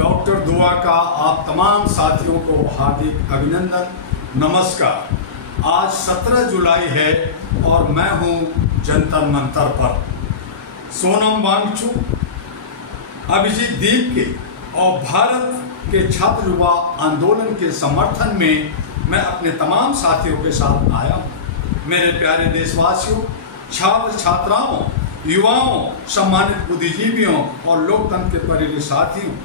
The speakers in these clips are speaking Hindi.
डॉक्टर दुआ का आप तमाम साथियों को हार्दिक अभिनंदन। नमस्कार। आज 17 जुलाई है और मैं हूं जंतर मंतर पर। सोनम वांगचुक, अभिजीत दीप के और भारत के छात्र युवा आंदोलन के समर्थन में मैं अपने तमाम साथियों के साथ आया हूं। मेरे प्यारे देशवासियों, छात्र छात्राओं, युवाओं, सम्मानित बुद्धिजीवियों और लोकतंत्र के प्रिय साथियों,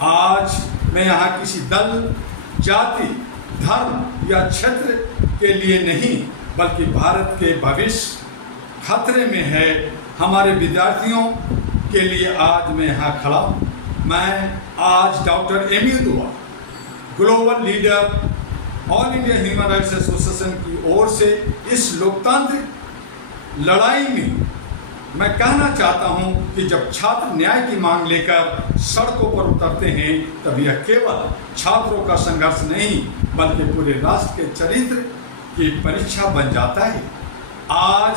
आज मैं यहाँ किसी दल, जाति, धर्म या क्षेत्र के लिए नहीं बल्कि भारत के भविष्य खतरे में है, हमारे विद्यार्थियों के लिए आज मैं यहाँ खड़ा हूँ। मैं आज डॉक्टर एमी दुआ, global leader, all India human rights association की ओर से इस लोकतांत्रिक लड़ाई में मैं कहना चाहता हूं कि जब छात्र न्याय की मांग लेकर सड़कों पर उतरते हैं तब यह केवल छात्रों का संघर्ष नहीं बल्कि पूरे राष्ट्र के चरित्र की परीक्षा बन जाता है। आज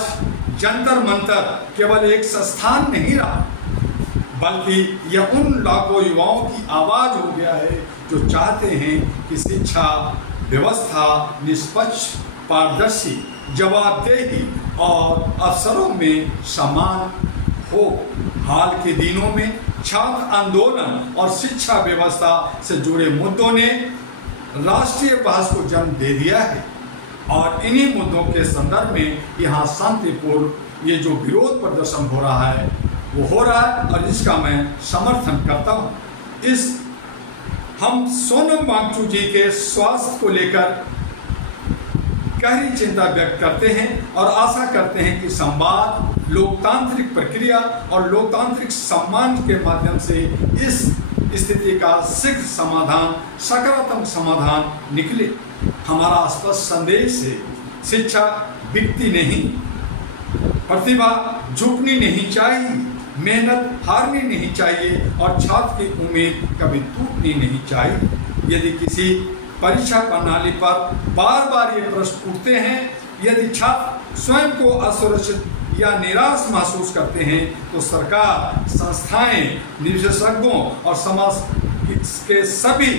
जंतर मंतर केवल एक संस्थान नहीं रहा बल्कि यह उन लाखों युवाओं की आवाज हो गया है जो चाहते हैं कि शिक्षा व्यवस्था निष्पक्ष, पारदर्शी, जवाबदेही और अवसरों में समान हो। हाल के दिनों में छात्र आंदोलन और शिक्षा व्यवस्था से जुड़े मुद्दों ने राष्ट्रीय बहस को जन्म दे दिया है और इन्हीं मुद्दों के संदर्भ में यहाँ शांतिपूर्ण ये जो विरोध प्रदर्शन हो रहा है वो हो रहा है और इसका मैं समर्थन करता हूँ। हम सोनम वांगचुक जी के स्वास्थ्य को लेकर गहरी चिंता व्यक्त करते हैं और आशा करते हैं कि संवाद, लोकतांत्रिक प्रक्रिया और लोकतांत्रिक सम्मान के माध्यम से इस स्थिति का शीघ्र समाधान, सकारात्मक समाधान निकले। हमारा स्पष्ट संदेश है, शिक्षा बिकती नहीं, प्रतिभा झुकनी नहीं चाहिए, मेहनत हारनी नहीं चाहिए और छात्र की उम्मीद कभी टूटनी नहीं चाहिए। यदि किसी परीक्षा प्रणाली पर बार बार ये प्रश्न उठते हैं, यदि छात्र स्वयं को असुरक्षित या निराश महसूस करते हैं तो सरकार, संस्थाएं, विशेषज्ञों और समाज के सभी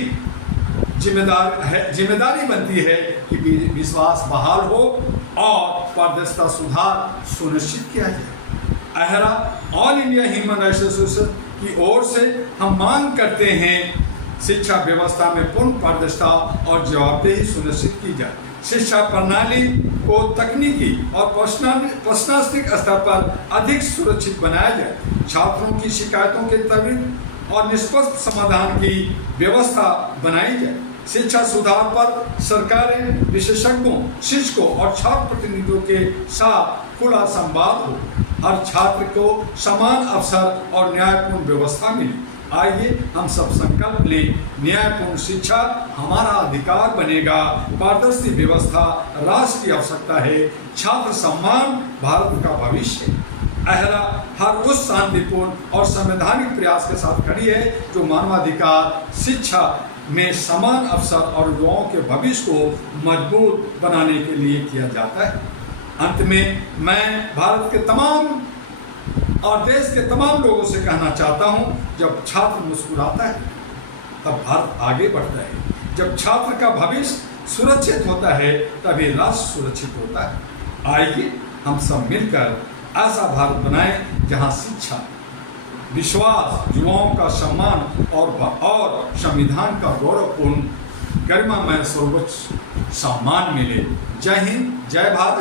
जिम्मेदारी बनती है कि विश्वास बहाल हो और पारदर्शिता सुधार सुनिश्चित किया जाए। अहरा all India human rights association की ओर से हम मांग करते हैं शिक्षा व्यवस्था में पूर्ण पारदर्शिता और जवाबदेही सुनिश्चित की जाए। शिक्षा प्रणाली को तकनीकी और प्रशासनिक स्तर पर अधिक सुरक्षित बनाया जाए। छात्रों की शिकायतों के त्वरित और निष्पक्ष समाधान की व्यवस्था बनाई जाए। शिक्षा सुधार पर सरकारें, विशेषज्ञों, शिक्षकों और छात्र प्रतिनिधियों के साथ खुला संवाद हो। हर छात्र को समान अवसर और न्यायपूर्ण व्यवस्था मिले। आइए हम सब संकल्प लें, न्यायपूर्ण शिक्षा हमारा अधिकार बनेगा, पारदर्शी व्यवस्था राष्ट्र की आवश्यकता है, छात्र सम्मान भारत का भविष्य है। अहरा हर उस शांतिपूर्ण और संवैधानिक प्रयास के साथ खड़ी है जो मानवाधिकार, शिक्षा में समान अवसर और युवाओं के भविष्य को मजबूत बनाने के लिए किया जाता है। अंत में मैं भारत के तमाम और देश के तमाम लोगों से कहना चाहता हूं, जब छात्र मुस्कुराता है तब भारत आगे बढ़ता है। जब छात्र का भविष्य सुरक्षित होता है तभी राष्ट्र सुरक्षित होता है। आइए हम सब मिलकर ऐसा भारत बनाएं जहां शिक्षा, विश्वास, युवाओं का सम्मान और संविधान का गौरवपूर्ण गरिमामय सर्वोच्च सम्मान मिले। जय हिंद, जय भारत।